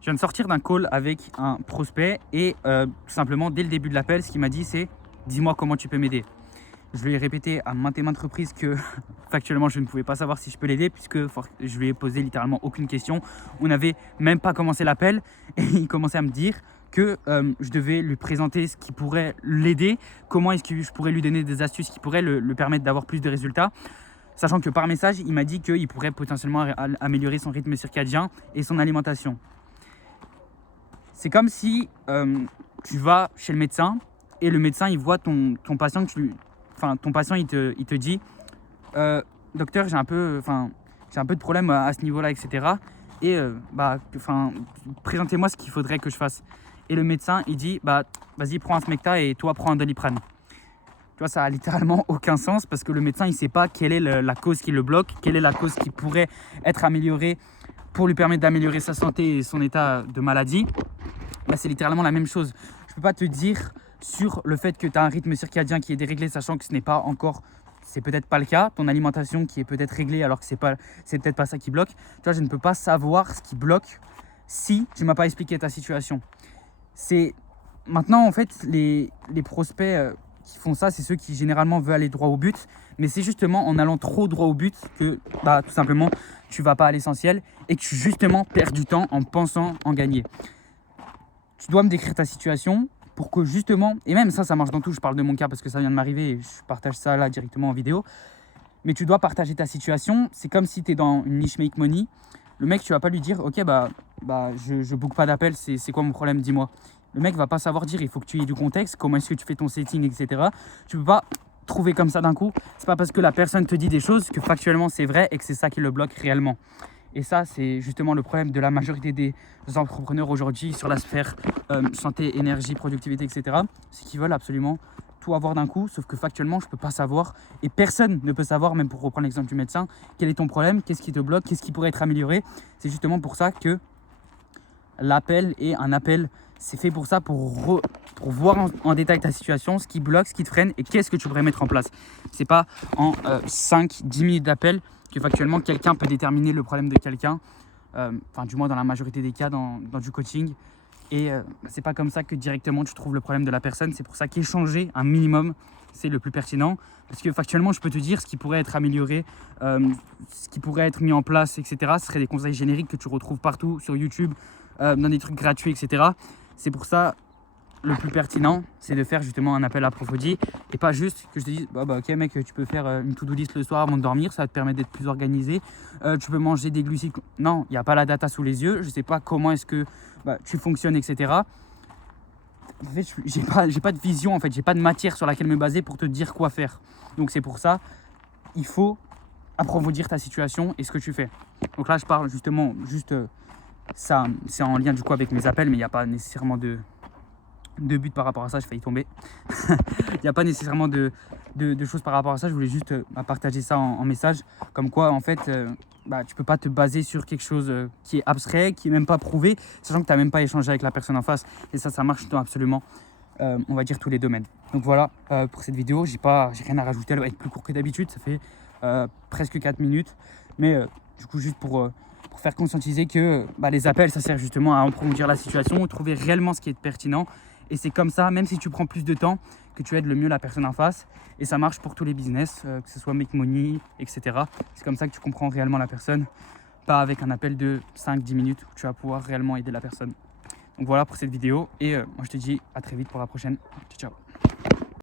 Je viens de sortir d'un call avec un prospect et tout simplement, dès le début de l'appel, ce qu'il m'a dit, c'est « Dis-moi comment tu peux m'aider ». Je lui ai répété à maintes et maintes reprises que factuellement, je ne pouvais pas savoir si je peux l'aider puisque je lui ai posé littéralement aucune question. On n'avait même pas commencé l'appel et il commençait à me dire que je devais lui présenter ce qui pourrait l'aider, comment est-ce que je pourrais lui donner des astuces qui pourraient le permettre d'avoir plus de résultats. Sachant que par message, il m'a dit qu'il pourrait potentiellement améliorer son rythme circadien et son alimentation. C'est comme si tu vas chez le médecin et le médecin il voit ton patient ton patient il te dit docteur j'ai un peu de problème à ce niveau-là, etc. Et présentez-moi ce qu'il faudrait que je fasse. Et le médecin il dit vas-y prends un Smecta et toi prends un Doliprane. Tu vois, ça a littéralement aucun sens parce que le médecin il sait pas quelle est la cause qui le bloque, quelle est la cause qui pourrait être améliorée pour lui permettre d'améliorer sa santé et son état de maladie. Là, c'est littéralement la même chose. Je ne peux pas te dire sur le fait que tu as un rythme circadien qui est déréglé, sachant que ce n'est pas encore, c'est peut-être pas le cas, ton alimentation qui est peut-être réglée alors que c'est peut-être pas ça qui bloque. Tu vois, je ne peux pas savoir ce qui bloque si tu m'as pas expliqué ta situation. C'est maintenant en fait les prospects qui font ça, c'est ceux qui généralement veulent aller droit au but, mais c'est justement en allant trop droit au but que tout simplement tu vas pas à l'essentiel et que tu justement perds du temps en pensant en gagner. Tu dois me décrire ta situation pour que justement, et même ça marche dans tout, je parle de mon cas parce que ça vient de m'arriver et je partage ça là directement en vidéo, mais tu dois partager ta situation. C'est comme si tu es dans une niche make money. Le mec, tu vas pas lui dire ok je book pas d'appel, c'est quoi mon problème, dis-moi. Le mec va pas savoir dire, il faut que tu aies du contexte, comment est-ce que tu fais ton setting, etc. Tu peux pas trouver comme ça d'un coup. C'est pas parce que la personne te dit des choses que factuellement c'est vrai et que c'est ça qui le bloque réellement. Et ça, c'est justement le problème de la majorité des entrepreneurs aujourd'hui sur la sphère santé, énergie, productivité, etc. C'est qu'ils veulent absolument tout avoir d'un coup, sauf que factuellement, je ne peux pas savoir, et personne ne peut savoir, même pour reprendre l'exemple du médecin, quel est ton problème, qu'est-ce qui te bloque, qu'est-ce qui pourrait être amélioré. C'est justement pour ça que l'appel est un appel. C'est fait pour ça, pour voir en détail ta situation, ce qui bloque, ce qui te freine et qu'est-ce que tu pourrais mettre en place. C'est pas en 5-10 minutes d'appel que factuellement quelqu'un peut déterminer le problème de quelqu'un, du moins dans la majorité des cas dans du coaching. Et c'est pas comme ça que directement tu trouves le problème de la personne. C'est pour ça qu'échanger un minimum, c'est le plus pertinent. Parce que factuellement, je peux te dire ce qui pourrait être amélioré, ce qui pourrait être mis en place, etc. Ce seraient des conseils génériques que tu retrouves partout sur YouTube, dans des trucs gratuits, etc. C'est pour ça, le plus pertinent, c'est de faire justement un appel approfondi et pas juste que je te dise ok mec, tu peux faire une to-do list le soir avant de dormir, ça va te permettre d'être plus organisé, tu peux manger des glucides. Non, il n'y a pas la data sous les yeux, je sais pas comment est-ce que tu fonctionnes, etc. En fait, j'ai pas de vision, en fait, j'ai pas de matière sur laquelle me baser pour te dire quoi faire. Donc c'est pour ça, il faut approfondir ta situation et ce que tu fais. Donc là, je parle justement, ça, c'est en lien du coup avec mes appels, mais il n'y a pas nécessairement de but par rapport à ça, j'ai failli tomber. Il n'y a pas nécessairement de choses par rapport à ça, je voulais juste partager ça en message, comme quoi en fait tu peux pas te baser sur quelque chose qui est abstrait, qui est même pas prouvé, sachant que tu n'as même pas échangé avec la personne en face, et ça marche dans absolument on va dire tous les domaines. Donc voilà pour cette vidéo, j'ai rien à rajouter, elle va être plus courte que d'habitude, ça fait presque 4 minutes, mais du coup juste pour faire conscientiser que les appels ça sert justement à approfondir la situation, trouver réellement ce qui est pertinent. Et c'est comme ça, même si tu prends plus de temps, que tu aides le mieux la personne en face. Et ça marche pour tous les business, que ce soit Make Money, etc. C'est comme ça que tu comprends réellement la personne, pas avec un appel de 5-10 minutes où tu vas pouvoir réellement aider la personne. Donc voilà pour cette vidéo et moi je te dis à très vite pour la prochaine. Ciao, ciao.